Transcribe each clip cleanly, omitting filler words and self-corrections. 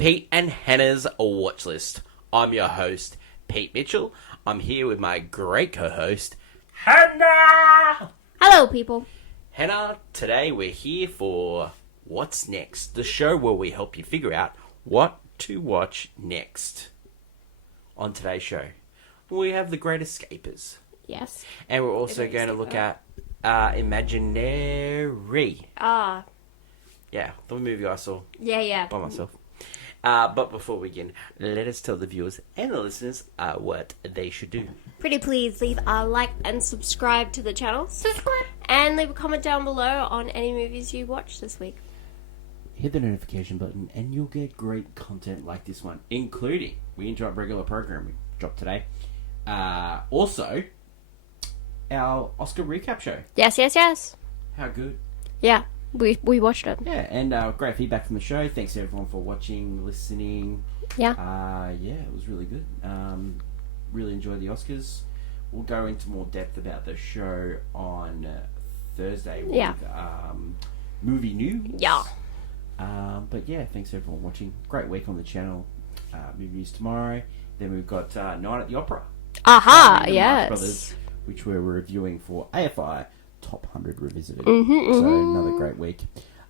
Pete and Hannah's Watch List. I'm your host, Pete Mitchell. I'm here with my great co-host, Hannah! Hello, people. Hannah, today we're here for What's Next, the show where we help you figure out what to watch next. On today's show, we have The Great Escapers. Yes. And we're also going to look at Imaginary. Ah. Yeah, the movie I saw Yeah. by myself. But before we begin, let us tell the viewers and the listeners what they should do. Pretty please leave a like and subscribe to the channel. Subscribe! And leave a comment down below on any movies you watched this week. Hit the notification button and you'll get great content like this one, including we interrupt regular programming dropped today. Also, our Oscar recap show. Yes. How good? Yeah, we watched it. Yeah, and great feedback from the show. Thanks everyone for watching, listening. Yeah. It was really good. Really enjoyed the Oscars. We'll go into more depth about the show on Thursday with movie news. Yeah. But yeah, thanks everyone watching. Great week on the channel. Movie news tomorrow. Then we've got Night at the Opera. Aha, The yes. Marx Brothers, which we're reviewing for AFI Top 100 Revisited. So another great week.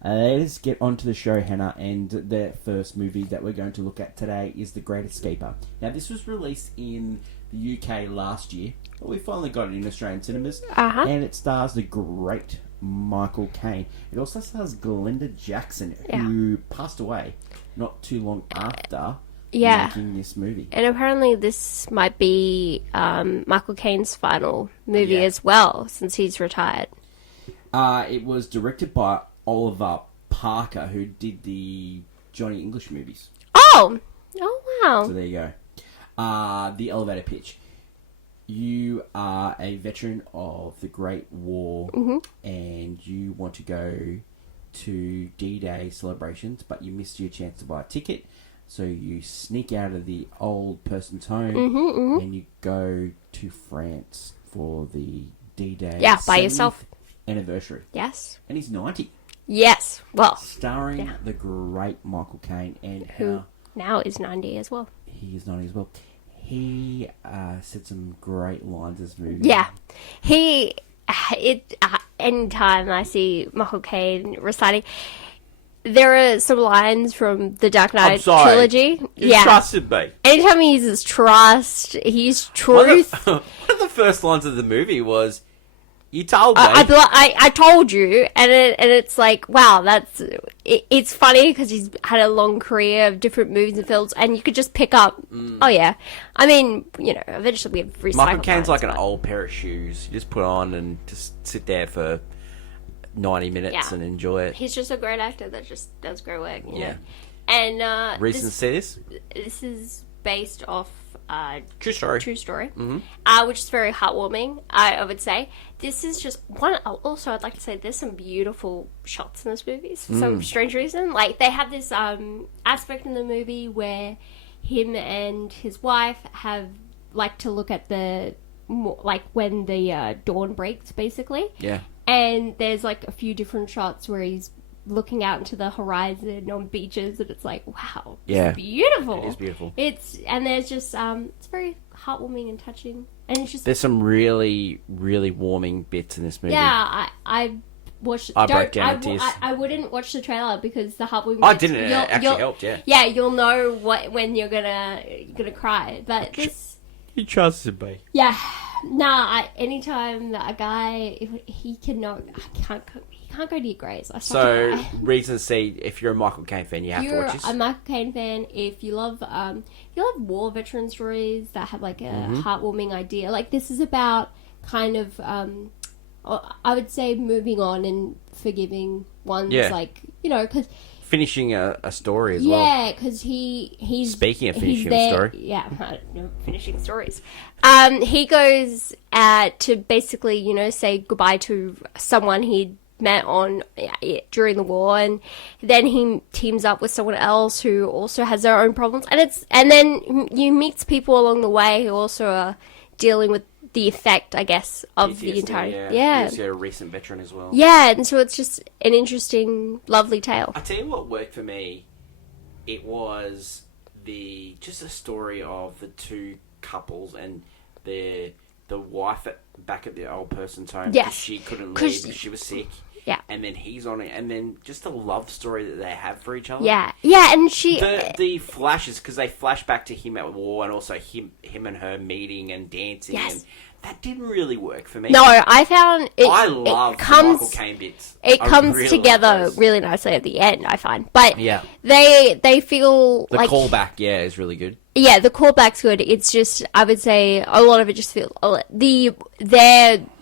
Let's get on to the show, Hannah, and the first movie that we're going to look at today is The Great Escaper. Now, this was released in the UK last year. We finally got it in Australian cinemas, and it stars the great Michael Caine. It also stars Glenda Jackson, who passed away not too long after making this movie. And apparently this might be Michael Caine's final movie as well, since he's retired. It was directed by Oliver Parker, who did the Johnny English movies. Oh wow. So there you go. The elevator pitch. You are a veteran of the Great War, and you want to go to D-Day celebrations, but you missed your chance to buy a ticket. So you sneak out of the old person's home, and you go to France for the D-Day by yourself anniversary. Yes. And he's 90. Yes. Well, starring the great Michael Caine, and who now is 90 as well. He is 90 as well. He said some great lines in this movie. Yeah. Anytime I see Michael Caine reciting, there are some lines from the Dark Knight trilogy. You trusted me. Anytime he uses trust, he used truth. One of the first lines of the movie was, "You told me." I told you, and it's like, wow, it's funny because he's had a long career of different movies and films, and you could just pick up. Oh yeah, I mean, eventually we have recycled. Michael Caine's like an old pair of shoes. You just put on and just sit there for 90 minutes and enjoy it. He's just a great actor that just does great work. You know? And reason to see this? This is based off true story, which is very heartwarming. I would say this is just one. Also, I'd like to say there's some beautiful shots in this movie for some strange reason. Like they have this aspect in the movie where him and his wife have like to look at the when the dawn breaks, basically. Yeah. And there's like a few different shots where he's looking out into the horizon on beaches, and it's like, wow, it's beautiful. It is beautiful. And there's just it's very heartwarming and touching, and it's just there's some really, really warming bits in this movie. Yeah, I watched. I broke down in tears. I wouldn't watch the trailer because the heartwarming. I didn't. It actually helped. Yeah. Yeah, you'll know when you're gonna cry, but this. You trusted me. Yeah. Nah, anytime that a guy, he cannot go to your graves. So, reason C, if you're a Michael Caine fan, you have to watch this. You're a Michael Caine fan, if you love war veteran stories that have like a heartwarming idea. Like this is about kind of, I would say moving on and forgiving one's because finishing a story as well. Yeah, because he's... Speaking of finishing a story. Yeah, finishing stories. He goes to basically, say goodbye to someone he'd met on during the war, and then he teams up with someone else who also has their own problems. And then you meet people along the way who also are dealing with the effect, I guess, of PTSD, the entire... Yeah. He's a recent veteran as well. Yeah, and so it's just an interesting, lovely tale. I tell you what worked for me it was just a story of the two couples and the wife back at the old person's home. Yes. She couldn't leave because she was sick. Yeah. And then he's on it, and then just the love story that they have for each other. Yeah. Yeah, and she... The flashes, because they flash back to him at war, and also him and her meeting and dancing. Yes. And that didn't really work for me. No, I found it... I love the Michael Caine bits. It comes really together really nicely at the end, I find. But yeah. they feel the like... The callback, is really good. Yeah, the callback's good. It's just, I would say, a lot of it just feels...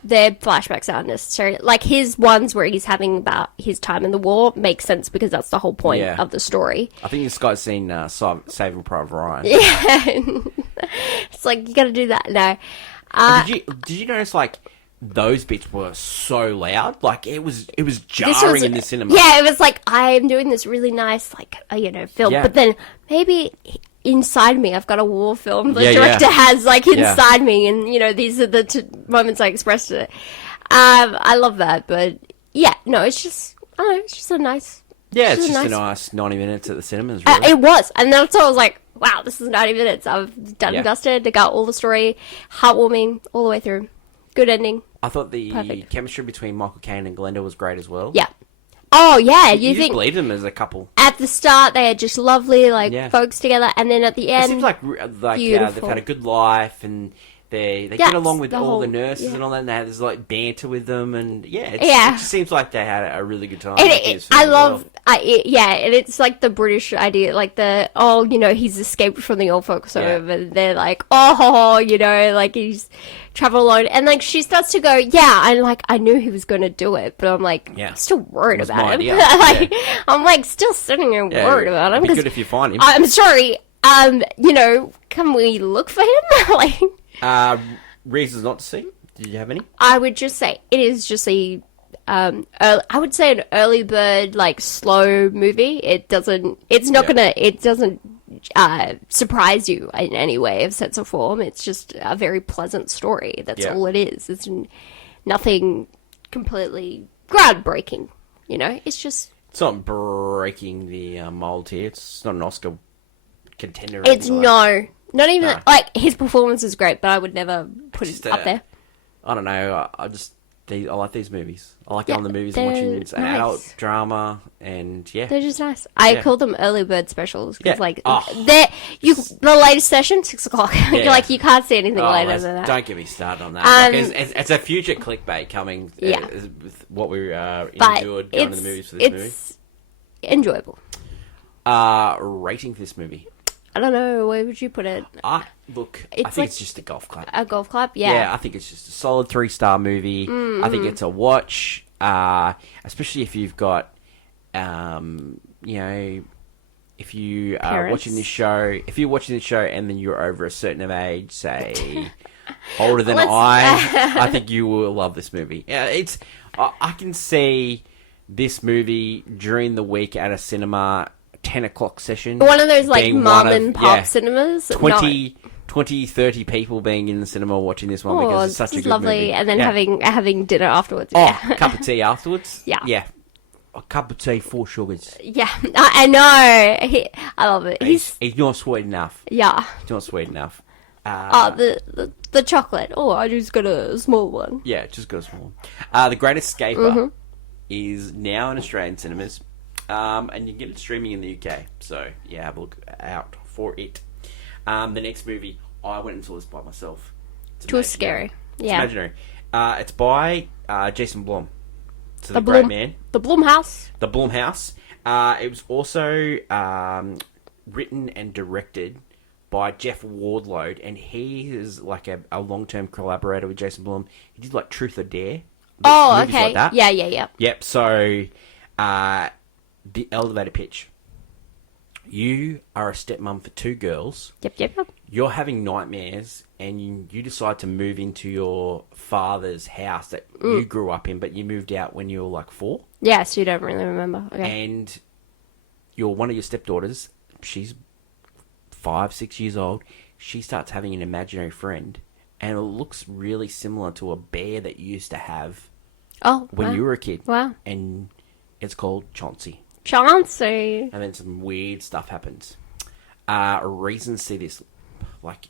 Their flashbacks aren't necessary. Like, his ones where he's having about his time in the war makes sense because that's the whole point of the story. I think this guy's seen Saving Private Ryan. Yeah. It's like, you gotta do that. No. Did you notice, like, those bits were so loud? Like, it was jarring in the cinema. Yeah, it was like, I'm doing this really nice, like, film. Yeah. But then, maybe... inside me, I've got a war film the director has, like, inside me, and, these are the moments I expressed it. I love that, but, it's just, I don't know, it's just a nice... Yeah, it's just a nice 90 minutes at the cinemas, really. It was, and that's why I was like, wow, this is 90 minutes. I've done and dusted, I got all the story, heartwarming, all the way through. Good ending. I thought the chemistry between Michael Caine and Glenda was great as well. Yeah. Oh, yeah, you think... believe them as a couple. At the start, they had just lovely, folks together, and then at the end... It seems like they've had a good life, and they get along with all the nurses and all that, and they have this, banter with them, and, it just seems like they had a really good time. And and it's like the British idea, like he's escaped from the old folks home, and they're like, he's travel alone, and she starts to go, I knew he was going to do it, but I'm I'm still worried about him. I'm still sitting here worried about him. It'd be good if you find him. I'm sorry. Can we look for him? Reasons not to see. Did you have any? I would just say it is just I would say an early bird, slow movie. It doesn't surprise you in any way of sense or form. It's just a very pleasant story. That's all it is. It's nothing completely groundbreaking. It's just... It's not breaking the mold here. It's not an Oscar contender. It's not even... his performance is great, but I would never put it up there. I don't know. I like these movies. I like going to the movies and watching an adult drama, and they're just nice. I call them early bird specials because the latest session 6:00. You can't see anything later than that. Don't get me started on that. It's a future clickbait coming. With what we endured going to the movies for this movie. It's enjoyable. Rating for this movie. I don't know. Where would you put it? I think it's just a golf club. A golf club, yeah. Yeah, I think it's just a solid 3-star movie. Mm-hmm. I think it's a watch, especially if you've got, if you are watching this show. If you're watching this show and then you're over a certain age, say older than I think you will love this movie. I can see this movie during the week at a cinema. 10 o'clock session. One of those mom and pop cinemas. 20, 30 people being in the cinema watching this one because it's such a good lovely movie. And then having dinner afterwards. A cup of tea afterwards. Yeah. A cup of tea, 4 sugars. Yeah, I know. I love it. He's not sweet enough. Yeah. He's not sweet enough. The chocolate. Oh, I just got a small one. Yeah, just got a small one. The Great Escaper is now in Australian cinemas. And you can get it streaming in the UK. So, have a look out for it. The next movie, I went and saw this by myself. Too scary. It's imaginary. It's by Jason Blum. So the great man. The Blumhouse. The Blumhouse. It was also written and directed by Jeff Wardlow. And he is a long-term collaborator with Jason Blum. He did Truth or Dare. Oh, okay. Like that. Yeah. Yep, so... the elevator pitch. You are a stepmom for 2 girls. Yep. You're having nightmares, and you decide to move into your father's house that you grew up in, but you moved out when you were 4. Yeah, so you don't really remember. Okay. And one of your stepdaughters, she's 5, 6 years old. She starts having an imaginary friend, and it looks really similar to a bear that you used to have when you were a kid. Wow. And it's called Chauncey. Chancy. And then some weird stuff happens. Reasons to see this. Like,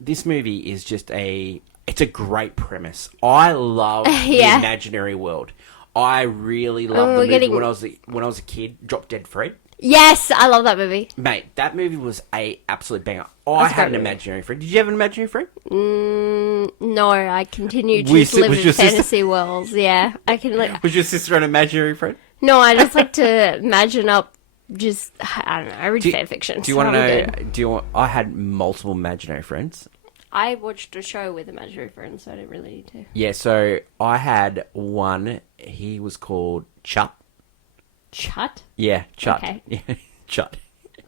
this movie is just it's a great premise. I love the imaginary world. I really loved the movie when I was a kid. Drop Dead Fred. Yes, I love that movie. Mate, that movie was a absolute banger. I had an imaginary friend. Did you have an imaginary friend? No, I continued to live in fantasy worlds. Yeah, I can. Was your sister an imaginary friend? No, I just like to imagine up. Just I don't know. I read fan fiction. Do you want to know? I had multiple imaginary friends. I watched a show with imaginary friends, so I didn't really need to. Yeah, so I had one. He was called Chut. Chut? Yeah, Chut. Okay. Yeah, Chut.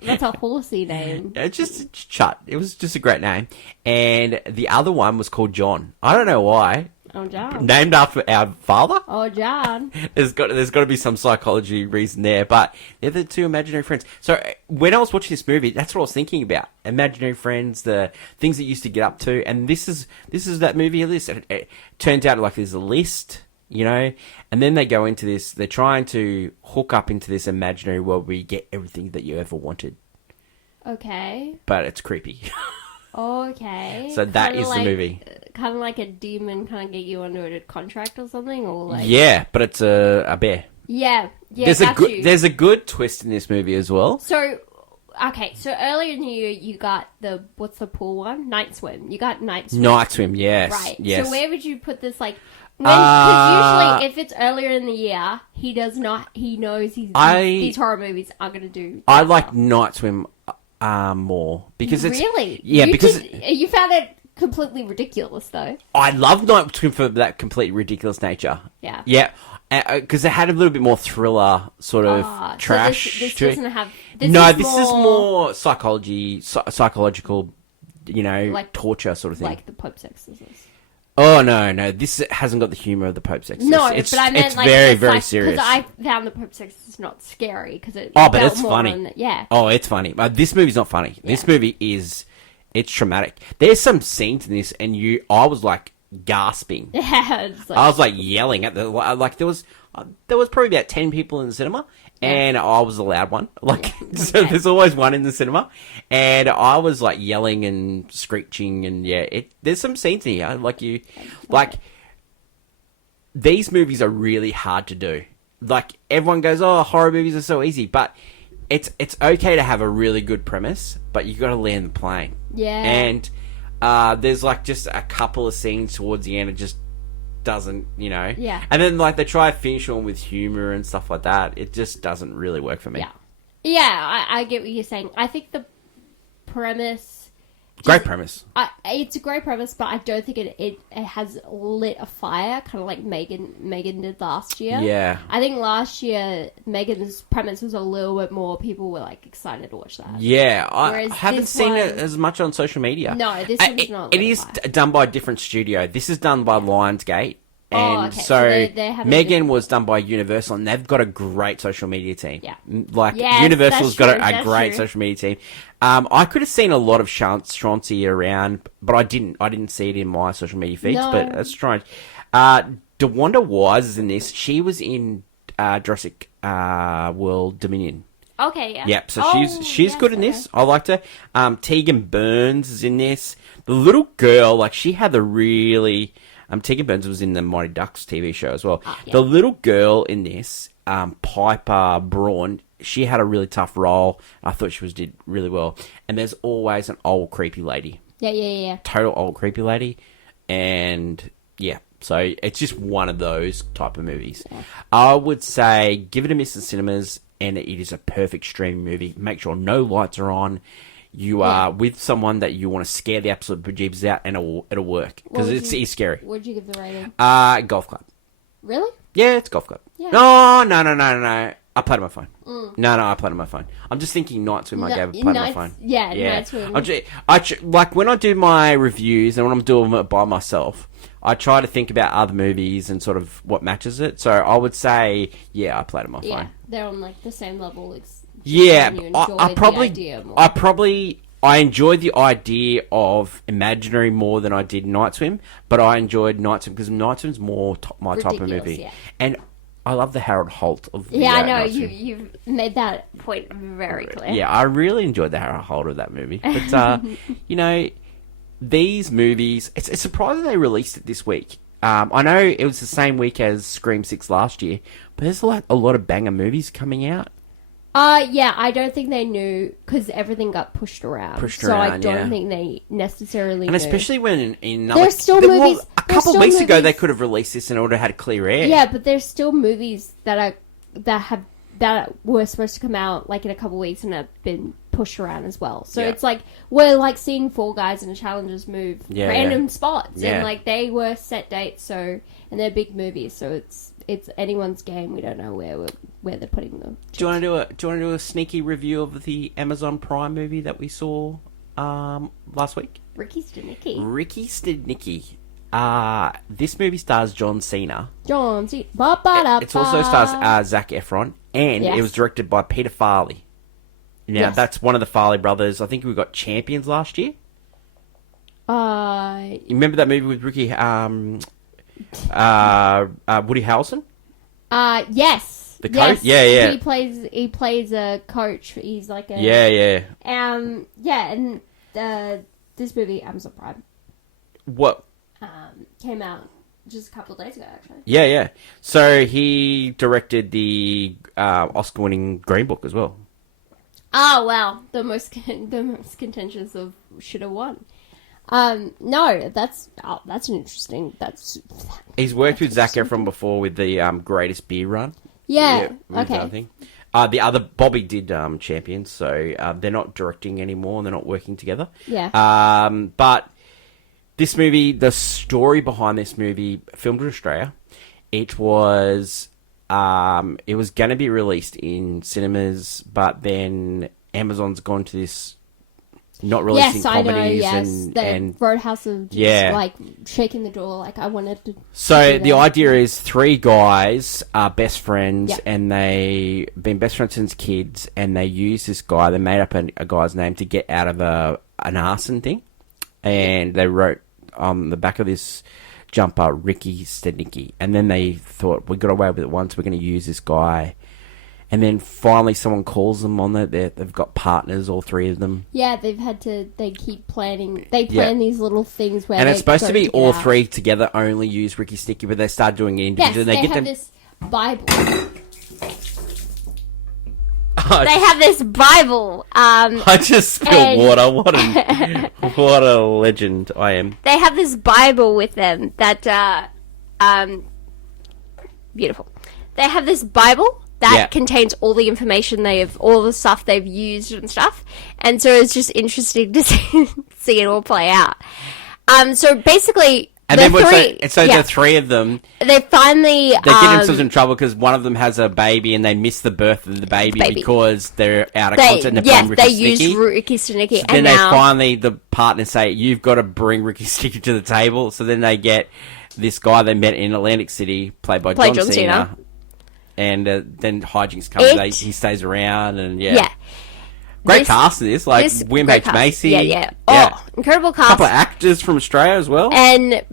That's a horsey name. It's just Chut. It was just a great name. And the other one was called John. I don't know why. Oh, John. Named after our father. Oh, John. There's got to be some psychology reason there, but they're the two imaginary friends. So when I was watching this movie, that's what I was thinking about: imaginary friends, the things that you used to get up to. And this is that movie list. It turns out like there's a list, you know, and then they go into this. They're trying to hook up into this imaginary world where you get everything that you ever wanted. Okay. But it's creepy. Okay. So that is the movie. Kind of like a demon kind of get you under a contract or something, or like... Yeah, but it's a bear. Yeah, there's a good twist in this movie as well. So, okay, so earlier in the year you got what's the pool one? Night Swim. You got Night Swim. Night Swim, yes. Right. Yes. So where would you put this, like... Because usually if it's earlier in the year, he knows these horror movies are going to do... I like Night Swim more because it's... Really? Yeah, you found it completely ridiculous, though. I love Night Swim for that completely ridiculous nature. Yeah. Yeah, because it had a little bit more thriller sort of trash. So this to it. doesn't have... This is more psychological, you know, like, torture sort of thing. Like the Pope's Exorcist. Oh, no, this hasn't got the humour of the Pope's Exorcist. No, but I meant it's like... very, very serious. Because I found the Pope's Exorcist not scary, because it but it's funny. Yeah. Oh, it's funny. This movie's not funny. Yeah. This movie is... It's traumatic. There's some scenes in this, and I was like gasping. Yeah, I was like yelling at there was probably about 10 people in the cinema, and I was the loud one. Like, so there's always one in the cinema, and I was like yelling and screeching, and there's some scenes in here these movies are really hard to do. Like, everyone goes, "Oh, horror movies are so easy," but it's okay to have a really good premise, but you got to land the plane. Yeah. And there's like just a couple of scenes towards the end, it just doesn't, you know. Yeah. And then like they try to finish on with humor and stuff like that. It just doesn't really work for me. Yeah. Yeah, I get what you're saying. I think the premise... Great premise. It's a great premise, but I don't think it has lit a fire, kind of like Megan did last year. Yeah. I think last year, Megan's premise was a little bit more, people were like excited to watch that. Yeah, I haven't seen it as much on social media. No, this one's not. It is done by a different studio. This is done by Lionsgate. And okay. so they Megan was done by Universal, and they've got a great social media team. Yeah. Like, Universal's got a great social media team. I could have seen a lot of Chauncey around, but I didn't. I didn't see it in my social media feeds, but that's strange. DeWanda Wise is in this. She was in Jurassic World Dominion. Okay, yeah. Yep, so she's good in this. I liked her. Tegan Burns is in this. The little girl, like, she had the really... Tegan Burns was in the Mighty Ducks TV show as well. Yeah. The little girl in this, Piper Braun, she had a really tough role. I thought she did really well. And there's always an old creepy lady. Yeah. Total old creepy lady. And yeah, so it's just one of those type of movies. Yeah. I would say give it a miss in cinemas, and it is a perfect streaming movie. Make sure no lights are on. You are with someone that you want to scare the absolute bejeebs out, and it'll work because it's scary. What'd you give the rating? Golf club. Really? Yeah, it's golf club. Yeah. No. I played on my phone. No, I played on my phone. I'm just thinking Night Swim. I gave it played on my phone. Yeah, Night Swim. Like when I do my reviews and when I'm doing it by myself, I try to think about other movies and sort of what matches it. So I would say, I played on my phone. Yeah, they're on like the same level. Yeah, I enjoyed the idea of Imaginary more than I did Night Swim, but I enjoyed Night Swim because Night Swim's more my type of movie. Yeah. And I love the Harold Holt of the Yeah, I know. Nazi. You've made that point very clear. Yeah, I really enjoyed the Harold Holt of that movie. But, you know, these movies, it's surprising they released it this week. I know it was the same week as Scream 6 last year, but there's a lot of banger movies coming out. Yeah, I don't think they knew because everything got pushed around. So I don't think they necessarily and knew. especially when in there's still movies. A couple of weeks ago, they could have released this and it would have had clear air. Yeah, but there's still movies that were supposed to come out like in a couple of weeks and have been pushed around as well. So it's like we're like seeing Fall Guys and the Challengers move random spots, and like they were set dates. So and they're big movies, so it's anyone's game. We don't know where they're putting them. Do you want to do a sneaky review of the Amazon Prime movie that we saw last week? Ricky Stanicky. This movie stars John Cena. It also stars Zac Efron, and it was directed by Peter Farley. Now that's one of the Farley brothers. I think we got Champions last year. You remember that movie with Ricky? Woody Harrelson? Yes. The coach? Yes. He plays a coach. He's like a... Yeah. and this movie, Amazon Prime. What? Came out just a couple of days ago, actually. Yeah. So he directed the Oscar-winning Green Book as well. Oh, wow. The most contentious of should have won. No, that's an interesting. He's worked with Zac Efron before with the Greatest Beer Run. Yeah. Okay. I think. The other Bobby did Champions, so they're not directing anymore and they're not working together. Yeah. But this movie, the story behind this movie, filmed in Australia, it was going to be released in cinemas, but then Amazon's gone to this. Not releasing comedies and Roadhouse of just like shaking the door like I wanted to. So the idea is 3 guys are best friends and they've been best friends since kids, and they use this guy. They made up a guy's name to get out of an arson thing, and they wrote on the back of this jumper Ricky Stanicky, and then they thought we got away with it once. We're going to use this guy. And then finally someone calls them on it. They've got partners, all 3 of them. Yeah, they keep planning. They plan these little things where and it's supposed to be all 3 together only use Ricky Sticky, but they start doing it individually. Yes, they have this Bible. They have this Bible. I just spilled water. What a legend I am. They have this Bible with them that, beautiful. They have this Bible that contains all the information all the stuff they've used and stuff. And so it's just interesting to see it all play out. So basically, and then the 3 of them, they finally they get themselves in trouble because one of them has a baby and they miss the birth of the baby. Because they're out of content. They use Ricky Stanicky. So then the partners say, "You've got to bring Ricky Stanicky to the table." So then they get this guy they met in Atlantic City, played by John Cena. And then hijinks comes. He stays around, and great cast in this. Like Wim H. Macy, Oh, incredible cast. A couple of actors from Australia as well. And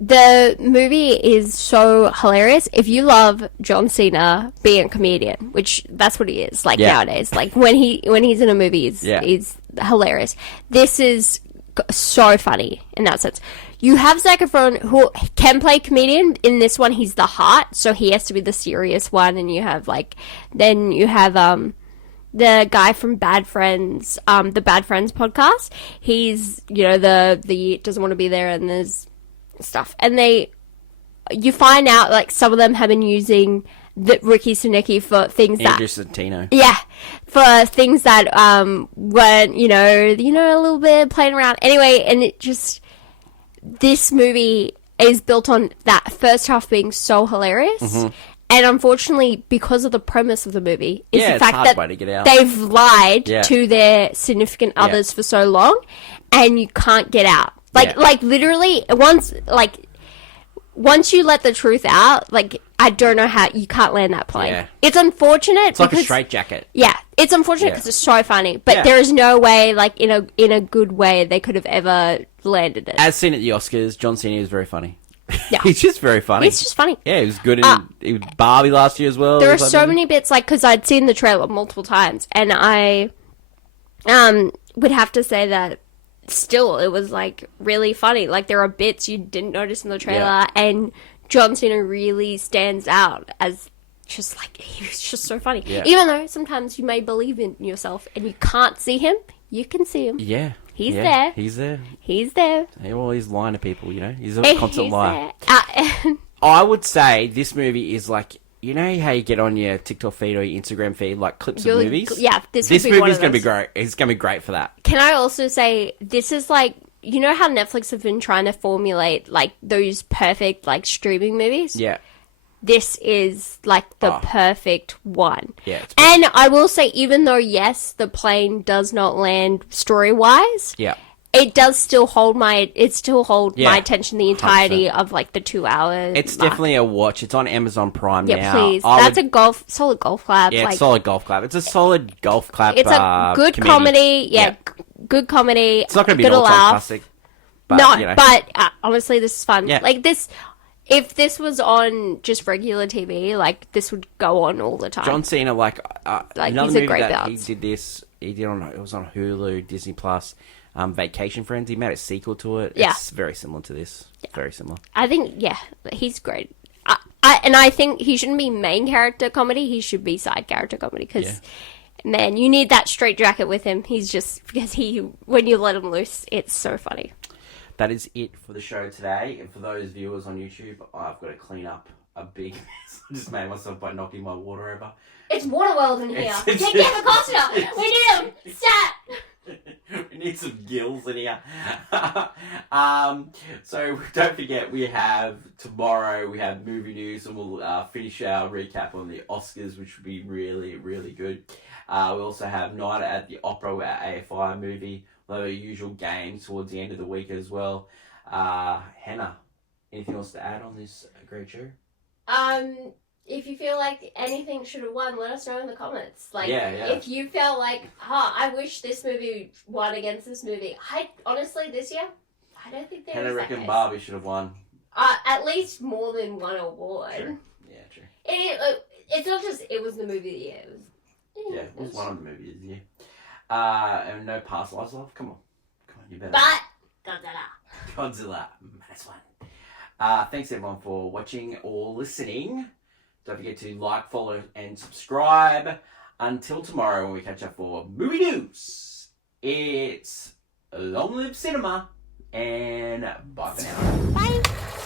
the movie is so hilarious. If you love John Cena being a comedian, which that's what he is nowadays. Like when he's in a movie, he's hilarious. This is so funny in that sense. You have Zac Efron, who can play comedian. In this one, he's the heart, so he has to be the serious one. And you have the guy from Bad Friends, the Bad Friends podcast. He's the doesn't want to be there, and there's stuff. And you find out like some of them have been using the Ricky Stanicky for things Andrew Santino. Yeah, for things that weren't a little bit playing around. Anyway, and it just. This movie is built on that first half being so hilarious. Mm-hmm. And unfortunately, because of the premise of the movie, is the fact that they've lied to their significant others for so long, and you can't get out. Like literally, once you let the truth out, like, I don't know how you can't land that plane. Yeah. It's unfortunate. It's like a straitjacket. Yeah, it's unfortunate because it's so funny, but there is no way, like, in a good way, they could have ever landed it. As seen at the Oscars, John Cena is very funny. Yeah. He's just very funny. It's just funny. Yeah, he was good in Barbie last year as well. There are so many bits, like, because I'd seen the trailer multiple times, and I would have to say that still it was, like, really funny. Like, there are bits you didn't notice in the trailer, and John Cena really stands out as just, like, he was just so funny. Yeah. Even though sometimes you may believe in yourself and you can't see him, you can see him. Yeah. He's there. He's there. He's there. Well, he's lying to people, you know? He's a constant liar. There. I would say this movie is like, you know how you get on your TikTok feed or your Instagram feed, like clips of movies? Yeah, this movie movie is going to be great. It's going to be great for that. Can I also say, this is like, you know how Netflix have been trying to formulate, like, those perfect, like, streaming movies? Yeah. This is, like, the perfect one. Yeah. It's And I will say, even though, yes, the plane does not land story-wise, yeah. it does still hold my attention the entirety 100%. of, like, the 2 hours. It's definitely a watch. It's on Amazon Prime now. Yeah, please. That's a solid golf clap. Yeah, like, it's solid golf clap. It's a solid golf clap. It's a good comedy. Yeah, good comedy. It's not going to be an good all-time laugh. classic. But, No, you know. but honestly, this is fun. Yeah. Like, this, if this was on just regular TV, like, this would go on all the time. John Cena, like another he's a movie great that balance. he did this. He did it was on Hulu, Disney Plus. Vacation Friends. He made a sequel to it. Yeah. It's very similar to this. Yeah. Very similar. I think, yeah, he's great. I think he shouldn't be main character comedy. He should be side character comedy because, man, you need that straight jacket with him. He's just, because when you let him loose, it's so funny. That is it for the show today. And for those viewers on YouTube, I've got to clean up a big mess. I just made myself by knocking my water over. It's Waterworld in here. It's Get Kevin Costner. We need him. Stat. We need some gills in here. So don't forget, we have tomorrow, we have movie news, and we'll finish our recap on the Oscars, which will be really, really good. We also have Night at the Opera, our AFI movie. We'll have our usual games towards the end of the week as well. Hannah, anything else to add on this great show? If you feel like anything should have won, let us know in the comments. Like, Yeah. if you felt like, I wish this movie won against this movie. Honestly, this year, I don't think there Hannah is that reckon case. Barbie should have won. At least more than one award. True. Yeah, true. It's not just, it was the movie of the year. It was one of the movies, yeah. And no Past Lives Love. Come on, you better. But Godzilla, minus one. Thanks everyone for watching or listening. Don't forget to like, follow, and subscribe. Until tomorrow when we catch up for movie news. It's Long Live Cinema, and bye for now. Bye.